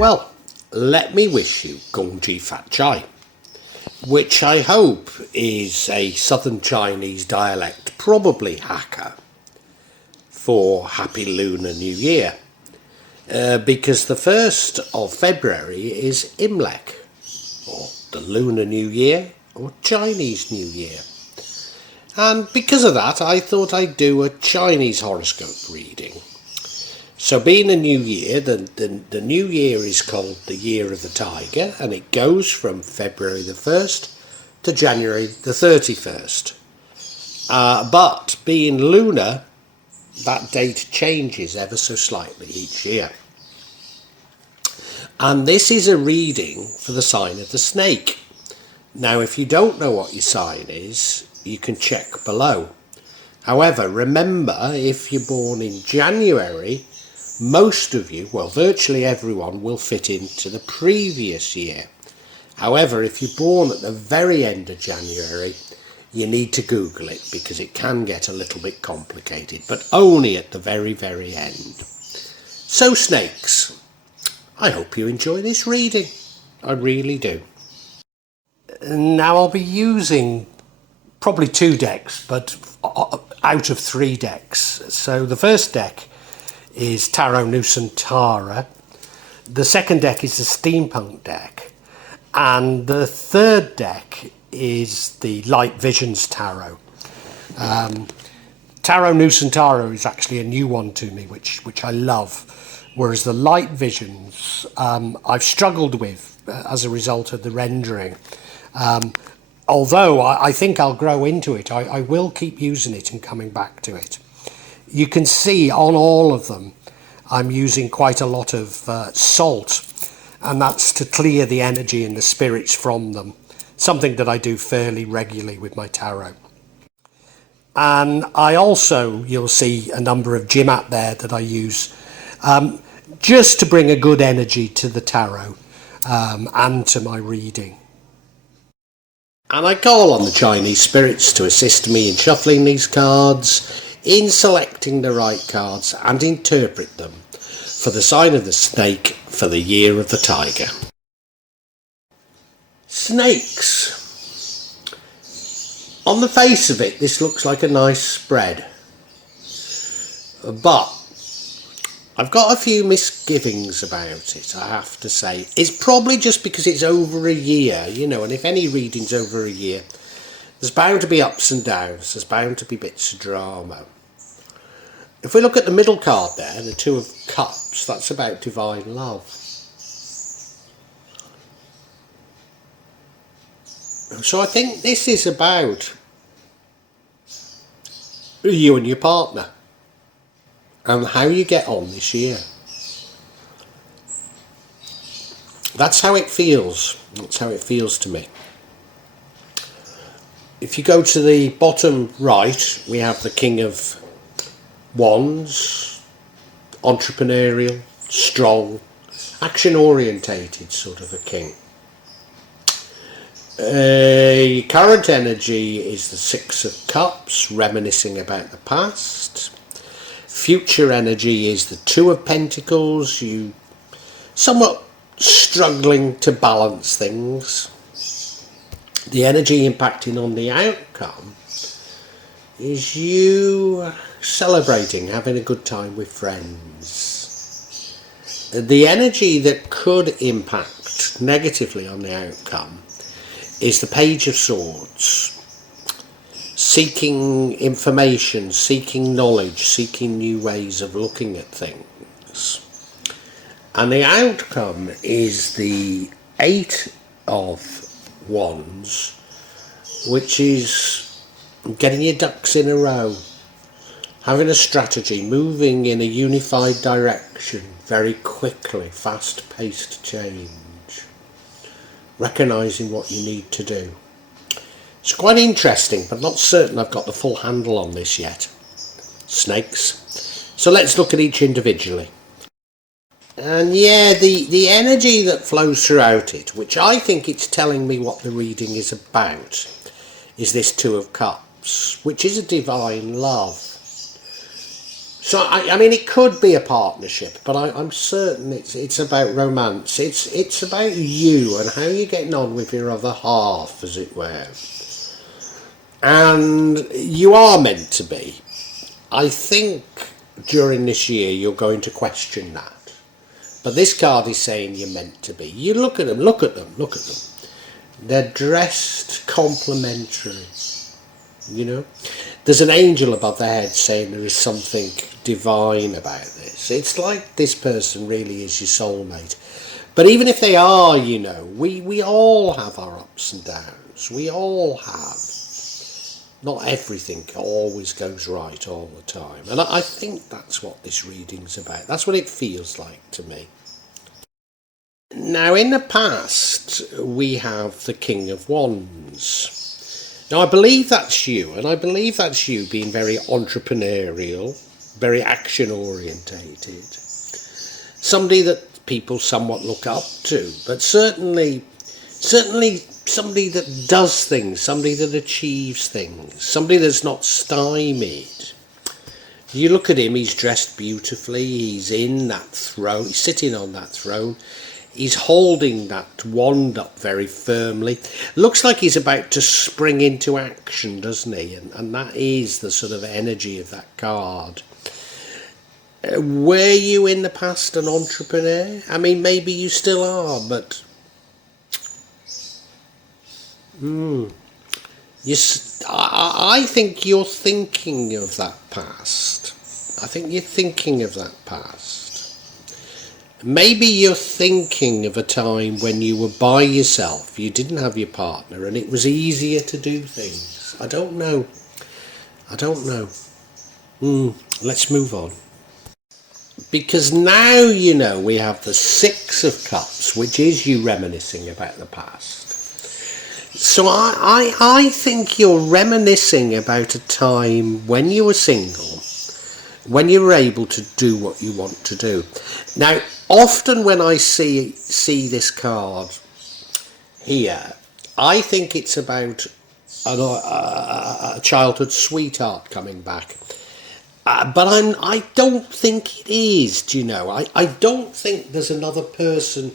Well, let me wish you Gongji Fat Chai, which I hope is a southern Chinese dialect, probably Hakka, for Happy Lunar New Year. Because the 1st of February is Imlek, or the Lunar New Year, or Chinese New Year. And because of that, I thought I'd do a Chinese horoscope reading. So being a new year, the new year is called the Year of the Tiger, and it goes from February the 1st to January the 31st. But being lunar, that date changes ever so slightly each year. And this is a reading for the sign of the snake. Now, if you don't know what your sign is, you can check below. However, remember, if you're born in January, most of you, well, virtually everyone, will fit into the previous year. However, if you're born at the very end of January, you need to Google it because it can get a little bit complicated, but only at the very, very end. So, snakes, I hope you enjoy this reading. I really do. Now, I'll be using probably 2 decks, but out of 3 decks. So the first deck is Tarot Nusantara, the second deck is the Steampunk deck, and the third deck is the Light Visions Tarot. Tarot Nusantara is actually a new one to me, which I love, whereas the Light Visions I've struggled with as a result of the rendering. Although I think I'll grow into it, I will keep using it and coming back to it. You can see on all of them I'm using quite a lot of salt, and that's to clear the energy and the spirits from them, something that I do fairly regularly with my tarot. And I also, you'll see a number of Jimat there that I use just to bring a good energy to the tarot and to my reading. And I call on the Chinese spirits to assist me in shuffling these cards, in selecting the right cards, and interpret them for the sign of the snake for the Year of the Tiger. Snakes. On the face of it, this looks like a nice spread. But I've got a few misgivings about it, I have to say. It's probably just because it's over a year, you know, and if any reading's over a year, there's bound to be ups and downs, there's bound to be bits of drama. If we look at the middle card there, the Two of Cups, that's about divine love. So I think this is about you and your partner and how you get on this year. That's how it feels. That's how it feels to me. If you go to the bottom right, we have the King of Wands, entrepreneurial, strong, action-orientated sort of a king. Current energy is the Six of Cups, reminiscing about the past. Future energy is the Two of Pentacles, you somewhat struggling to balance things. The energy impacting on the outcome is you celebrating, having a good time with friends. The energy that could impact negatively on the outcome is the Page of Swords. Seeking information, seeking knowledge, seeking new ways of looking at things. And the outcome is the Eight of Wands, which is getting your ducks in a row, having a strategy, moving in a unified direction very quickly, fast-paced change, recognising what you need to do. It's quite interesting, but not certain I've got the full handle on this yet. Snakes. So let's look at each individually. And yeah, the energy that flows throughout it, which I think it's telling me what the reading is about, is this Two of Cups, which is a divine love. So I mean, it could be a partnership, but I'm certain it's about romance. It's about you and how you're getting on with your other half, as it were. And you are meant to be. I think during this year you're going to question that. But this card is saying you're meant to be. You look at them, look at them, look at them. They're dressed complimentary. You know, there's an angel above their head saying there is something divine about this. It's like this person really is your soulmate. But even if they are, you know, we all have our ups and downs. We all have. Not everything always goes right all the time. And I think that's what this reading's about. That's what it feels like to me. Now, in the past, we have the King of Wands. Now, I believe that's you, and I believe that's you being very entrepreneurial, very action-orientated. Somebody that people somewhat look up to, but certainly somebody that does things, somebody that achieves things, somebody that's not stymied. You look at him, he's dressed beautifully, he's in that throne, he's sitting on that throne. He's holding that wand up very firmly. Looks like he's about to spring into action, doesn't he? And that is the sort of energy of that card. Were you in the past an entrepreneur? I mean, maybe you still are, but I think you're thinking of that past. I think you're thinking of that past. Maybe you're thinking of a time when you were by yourself, you didn't have your partner, and it was easier to do things. I don't know. Let's move on. Because now, you know, we have the Six of Cups, which is you reminiscing about the past. So I think you're reminiscing about a time when you were single, when you were able to do what you want to do. Now, often when I see this card here, I think it's about a childhood sweetheart coming back. But I don't think it is, do you know? I don't think there's another person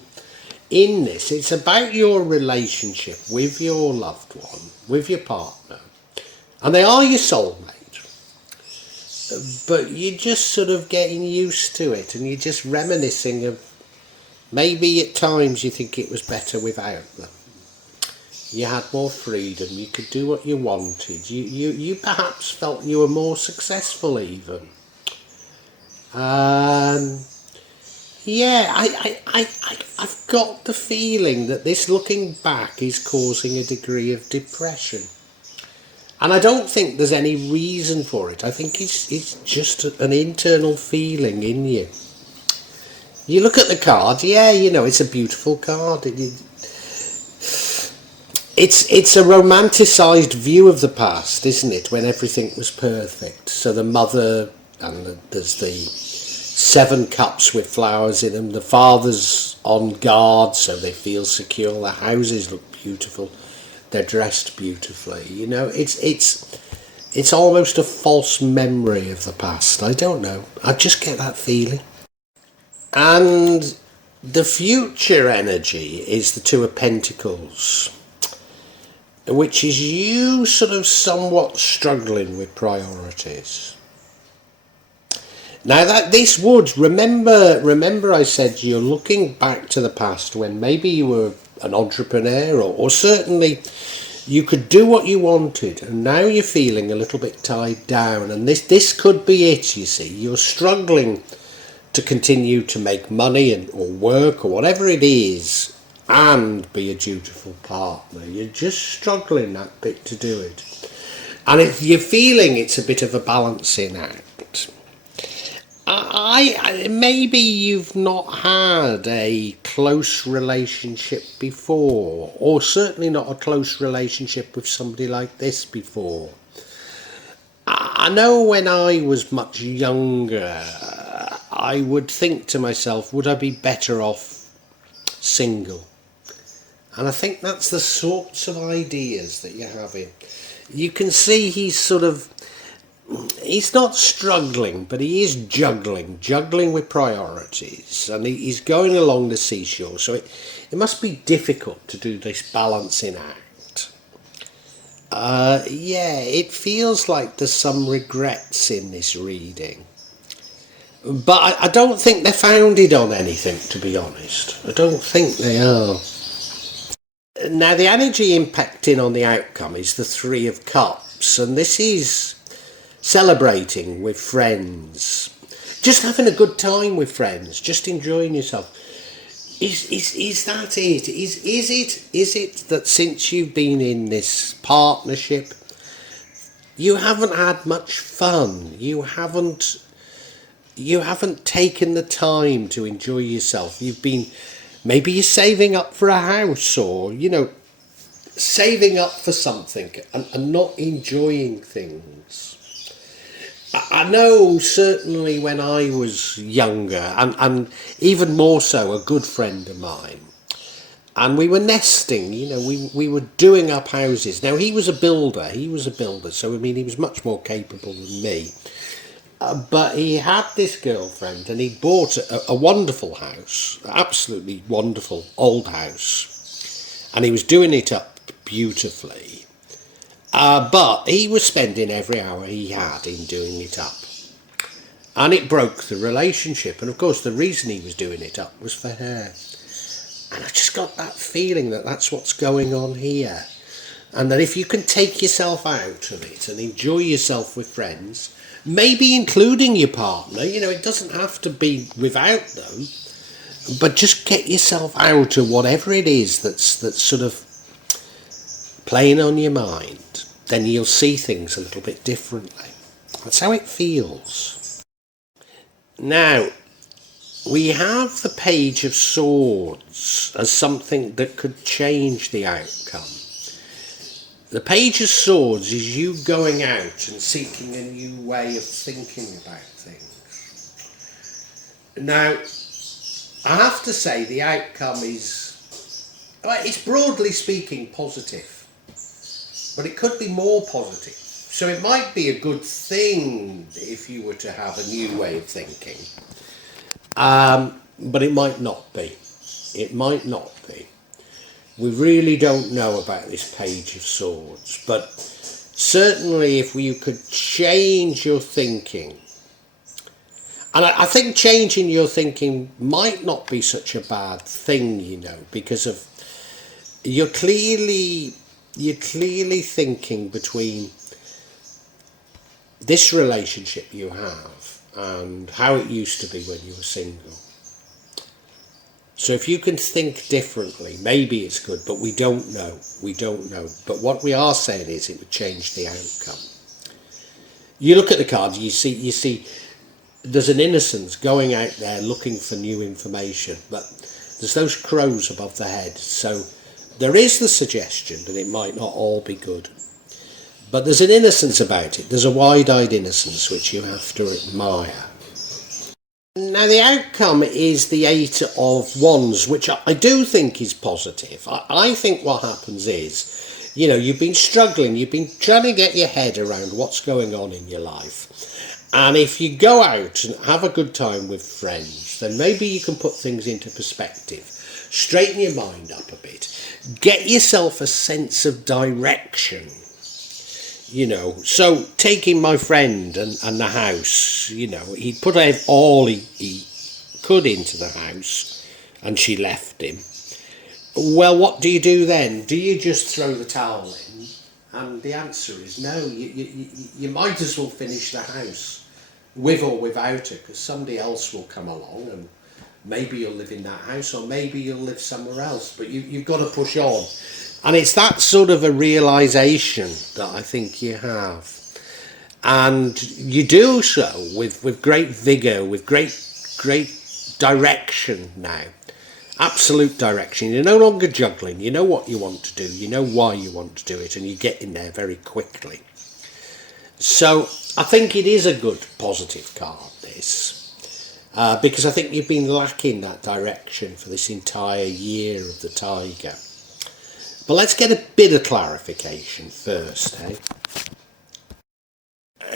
in this. It's about your relationship with your loved one, with your partner. And they are your soulmate. But you're just sort of getting used to it, and you're just reminiscing of maybe at times you think it was better without them. You had more freedom, you could do what you wanted, you perhaps felt you were more successful even. Yeah, I've got the feeling that this looking back is causing a degree of depression. And I don't think there's any reason for it. I think it's just an internal feeling in you. You look at the card, yeah, you know, it's a beautiful card. It's a romanticised view of the past, isn't it, when everything was perfect. So the mother, and there's the 7 cups with flowers in them. The father's on guard, so they feel secure. The houses look beautiful. They're dressed beautifully. You know, it's almost a false memory of the past. I don't know. I just get that feeling. And the future energy is the Two of Pentacles, which is you sort of somewhat struggling with priorities. Now that this would, remember I said you're looking back to the past when maybe you were an entrepreneur, or certainly you could do what you wanted, and now you're feeling a little bit tied down, and this could be it, you see. You're struggling to continue to make money or work or whatever it is and be a dutiful partner. You're just struggling that bit to do it. And if you're feeling it's a bit of a balancing act. Maybe you've not had a close relationship before, or certainly not a close relationship with somebody like this before. I know when I was much younger, I would think to myself, would I be better off single? And I think that's the sorts of ideas that you're having. You can see he's sort of he's not struggling, but he is juggling with priorities, and he's going along the seashore. So it must be difficult to do this balancing act. Yeah, it feels like there's some regrets in this reading. But I don't think they're founded on anything, to be honest. I don't think they are. Now, the energy impacting on the outcome is the Three of Cups, and this is celebrating with friends, just having a good time with friends, just enjoying yourself. Is that it? Is it that since you've been in this partnership, you haven't had much fun? You haven't taken the time to enjoy yourself. Maybe you're saving up for a house, or saving up for something, and not enjoying things. I know certainly when I was younger, and even more so a good friend of mine, and we were nesting, we were doing up houses. Now he was a builder, so I mean he was much more capable than me. But he had this girlfriend, and he bought a wonderful house, absolutely wonderful old house, and he was doing it up beautifully. But he was spending every hour he had in doing it up, and it broke the relationship. And of course, the reason he was doing it up was for her. And I just got that feeling that that's what's going on here, and that if you can take yourself out of it and enjoy yourself with friends, maybe including your partner, it doesn't have to be without them, but just get yourself out of whatever it is that's sort of playing on your mind, then you'll see things a little bit differently. That's how it feels. Now, we have the Page of Swords as something that could change the outcome. The Page of Swords is you going out and seeking a new way of thinking about things. Now, I have to say the outcome it's broadly speaking positive, but it could be more positive. So it might be a good thing if you were to have a new way of thinking, but it might not be. It might not be. We really don't know about this Page of Swords, but certainly if you could change your thinking, and I think changing your thinking might not be such a bad thing, because of you're clearly thinking between this relationship you have and how it used to be when you were single. So if you can think differently, maybe it's good, but we don't know. But what we are saying is it would change the outcome. You look at the cards, you see there's an innocence going out there looking for new information, but there's those crows above the head. So there is the suggestion that it might not all be good. But there's an innocence about it. There's a wide-eyed innocence which you have to admire. Now the outcome is the Eight of Wands, which I do think is positive. I think what happens is, you've been struggling, you've been trying to get your head around what's going on in your life. And if you go out and have a good time with friends, then maybe you can put things into perspective, straighten your mind up a bit, get yourself a sense of direction. So taking my friend and the house, he put all he could into the house, and she left him. Well, what do you do then? Do you just throw the towel in? And the answer is no. You might as well finish the house, with or without her, because somebody else will come along, and maybe you'll live in that house, or maybe you'll live somewhere else. But you've got to push on. And it's that sort of a realisation that I think you have. And you do so with great vigour, with great direction now. Absolute direction. You're no longer juggling. You know what you want to do. You know why you want to do it. And you get in there very quickly. So I think it is a good positive card, this. Because I think you've been lacking that direction for this entire year of the Tiger. But let's get a bit of clarification first, eh?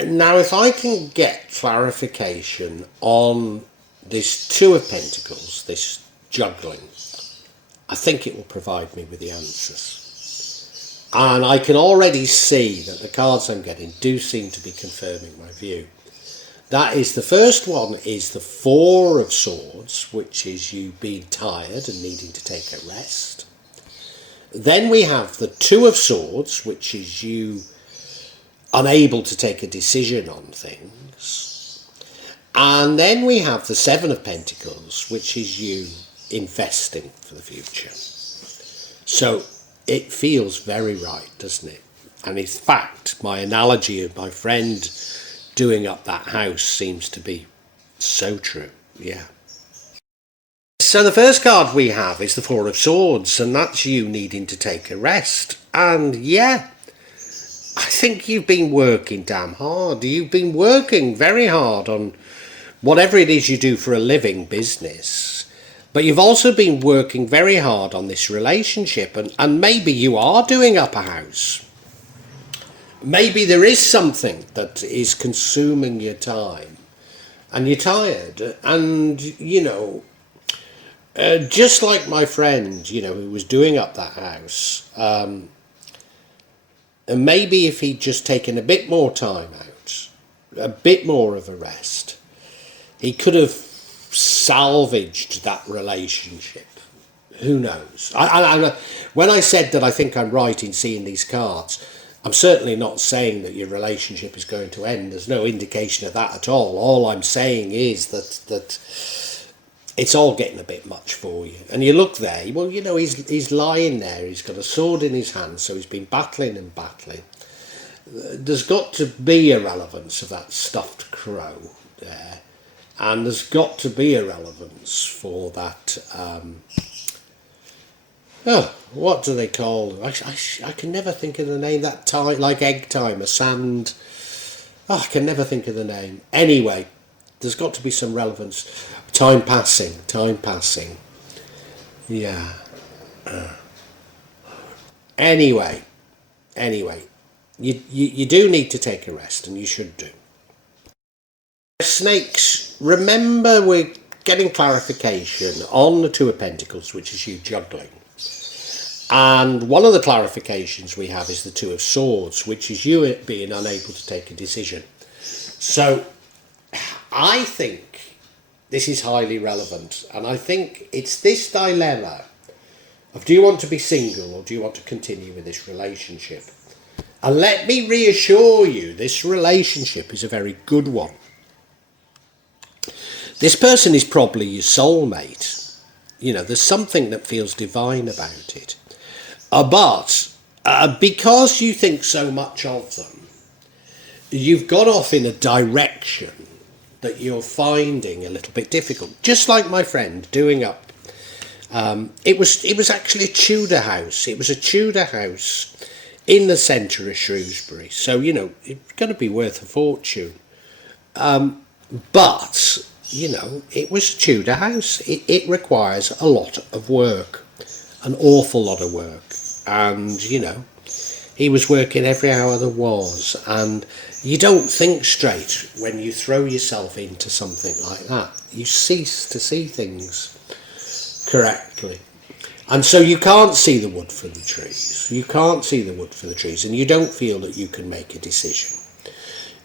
Now, if I can get clarification on this Two of Pentacles, this juggling, I think it will provide me with the answers. And I can already see that the cards I'm getting do seem to be confirming my view. That is, the first one is the Four of Swords, which is you being tired and needing to take a rest. Then we have the Two of Swords, which is you unable to take a decision on things. And then we have the Seven of Pentacles, which is you investing for the future. So it feels very right, doesn't it? And in fact, my analogy of my friend doing up that house seems to be so true. Yeah. So the first card we have is the Four of Swords, and that's you needing to take a rest. And yeah, I think you've been working damn hard. You've been working very hard on whatever it is you do for a living business. But you've also been working very hard on this relationship, and maybe you are doing up a house. Maybe there is something that is consuming your time and you're tired. And, you know, just like my friend, you know, who was doing up that house, and maybe if he'd just taken a bit more time out, a bit more of a rest, he could have salvaged that relationship. Who knows? When I said that I think I'm right in seeing these cards, I'm certainly not saying that your relationship is going to end. There's no indication of that at all. All I'm saying is that it's all getting a bit much for you. And you look there, well, you know, he's lying there. He's got a sword in his hand, so he's been battling and battling. There's got to be a relevance of that stuffed crow there. And there's got to be a relevance for that... what do they call it? I can never think of the name. That time, like egg time, a sand. I can never think of the name. Anyway, there's got to be some relevance. Time passing. Yeah. Anyway, you do need to take a rest, and you should do. Snakes, remember we're getting clarification on the Two of Pentacles, which is you juggling. And one of the clarifications we have is the Two of Swords, which is you being unable to take a decision. So I think this is highly relevant, and I think it's this dilemma of, do you want to be single or do you want to continue with this relationship? And let me reassure you, this relationship is a very good one. This person is probably your soulmate. You know, there's something that feels divine about it. But because you think so much of them, you've got off in a direction that you're finding a little bit difficult. Just like my friend doing up. It was actually a Tudor house. It was a Tudor house in the centre of Shrewsbury. So, you know, it's going to be worth a fortune. But, you know, it was a Tudor house. It requires a lot of work. An awful lot of work. And, you know, he was working every hour there was. And you don't think straight when you throw yourself into something like that. You cease to see things correctly. And so you can't see the wood for the trees. You can't see the wood for the trees. And you don't feel that you can make a decision.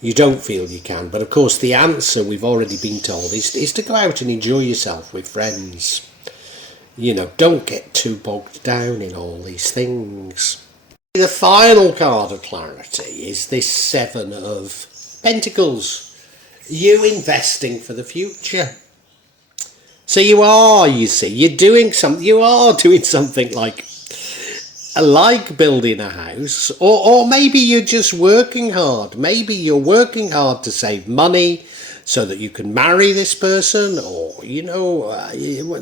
You don't feel you can. But of course the answer, we've already been told, is to go out and enjoy yourself with friends. You know, don't get too bogged down in all these things. The final card of clarity is this Seven of Pentacles. You investing for the future. So you are, you see, you are doing something like building a house, or maybe you're just working hard. Maybe you're working hard to save money so that you can marry this person, or, you know,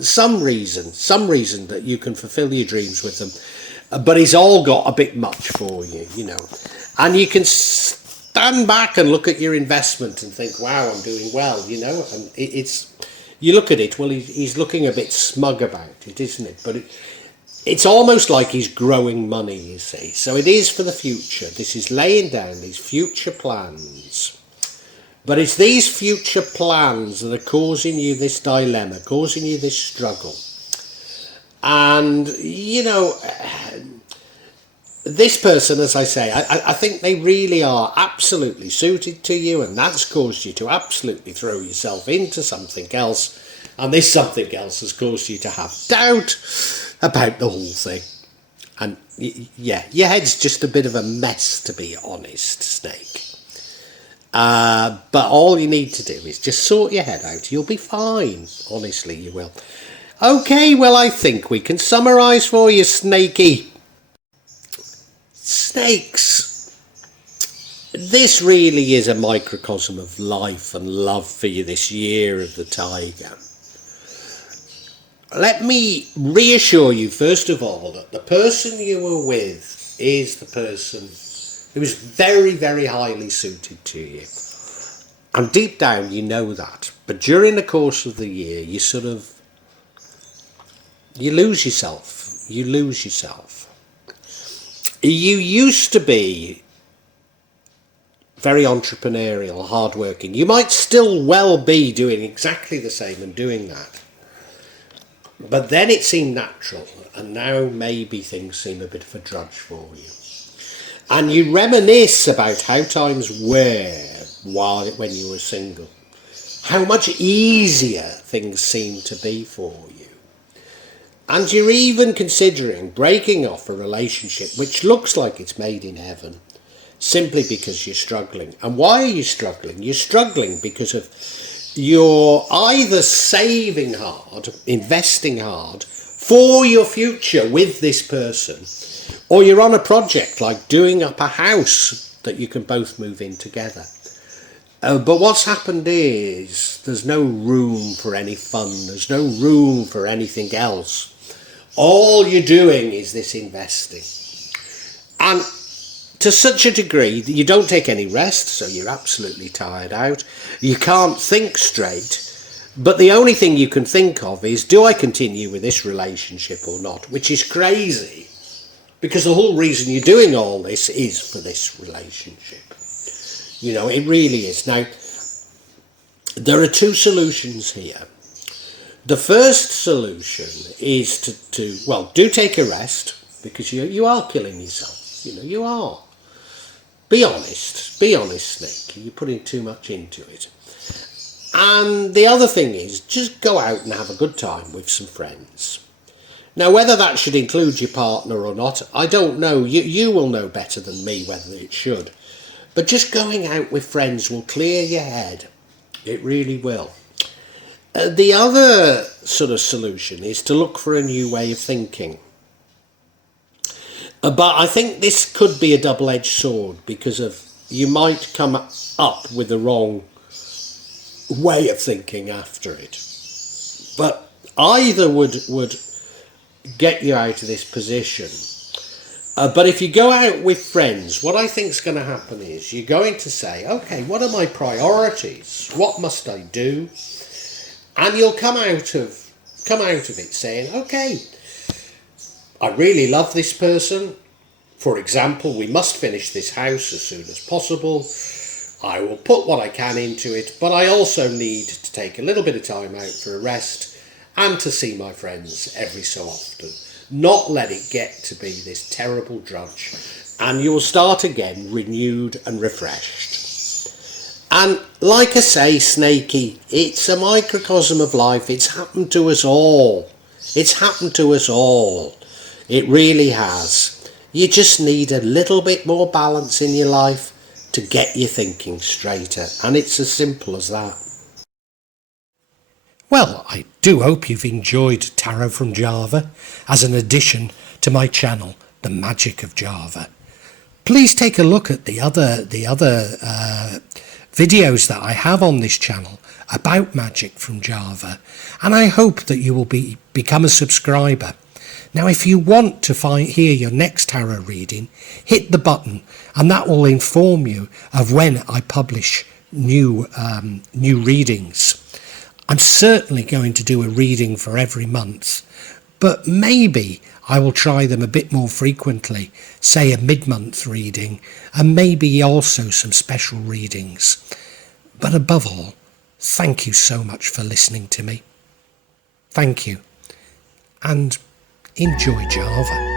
some reason that you can fulfill your dreams with them. But it's all got a bit much for you, you know. And you can stand back and look at your investment and think, wow, I'm doing well, you know. And you look at it, well, he's looking a bit smug about it, isn't it? But it's almost like he's growing money, you see. So it is for the future. This is laying down these future plans. But it's these future plans that are causing you this dilemma, causing you this struggle. And, you know, this person, as I say, I think they really are absolutely suited to you, and that's caused you to absolutely throw yourself into something else. And this something else has caused you to have doubt about the whole thing. And yeah, your head's just a bit of a mess, to be honest, Snake. But all you need to do is just sort your head out. You'll be fine. Honestly, you will. Okay, well, I think we can summarise for you, Snakey. Snakes. This really is a microcosm of life and love for you this year of the tiger. Let me reassure you, first of all, that the person you were with is the person who is very, very highly suited to you. And deep down, you know that. But during the course of the year, you lose yourself. You lose yourself. You used to be very entrepreneurial, hardworking. You might still well be doing exactly the same and doing that. But then it seemed natural, and now maybe things seem a bit of a drudge for you. And you reminisce about how times were when you were single. How much easier things seem to be for you. And you're even considering breaking off a relationship which looks like it's made in heaven, simply because you're struggling. And why are you struggling? You're struggling because of you're either saving hard, investing hard for your future with this person, or you're on a project like doing up a house that you can both move in together. But what's happened is there's no room for any fun, there's no room for anything else. All you're doing is this investing. And to such a degree that you don't take any rest, so you're absolutely tired out. You can't think straight, but the only thing you can think of is, do I continue with this relationship or not? Which is crazy, because the whole reason you're doing all this is for this relationship. You know, it really is. Now, there are two solutions here. The first solution is to do take a rest, because you are killing yourself. You know, you are. Be honest, Snake. You're putting too much into it. And the other thing is, just go out and have a good time with some friends. Now, whether that should include your partner or not, I don't know. You will know better than me whether it should. But just going out with friends will clear your head. It really will. The other sort of solution is to look for a new way of thinking. But I think this could be a double-edged sword, because you might come up with the wrong way of thinking after it. But either would get you out of this position. But if you go out with friends, what I think is going to happen is you're going to say, okay, what are my priorities? What must I do? And you'll come out of it saying, okay, I really love this person. For example, we must finish this house as soon as possible. I will put what I can into it, but I also need to take a little bit of time out for a rest and to see my friends every so often. Not let it get to be this terrible drudge. And you'll start again renewed and refreshed. And like I say, Snakey, it's a microcosm of life. It's happened to us all. It's happened to us all. It really has. You just need a little bit more balance in your life to get your thinking straighter. And it's as simple as that. Well, I do hope you've enjoyed Tarot from Java as an addition to my channel, The Magic of Java. Please take a look at the other videos that I have on this channel about magic from Java, and I hope that you will become a subscriber. Now, if you want to hear your next tarot reading, hit the button, and that will inform you of when I publish new readings. I'm certainly going to do a reading for every month, but maybe I will try them a bit more frequently, say a mid-month reading, and maybe also some special readings. But above all, thank you so much for listening to me. Thank you. And enjoy Java.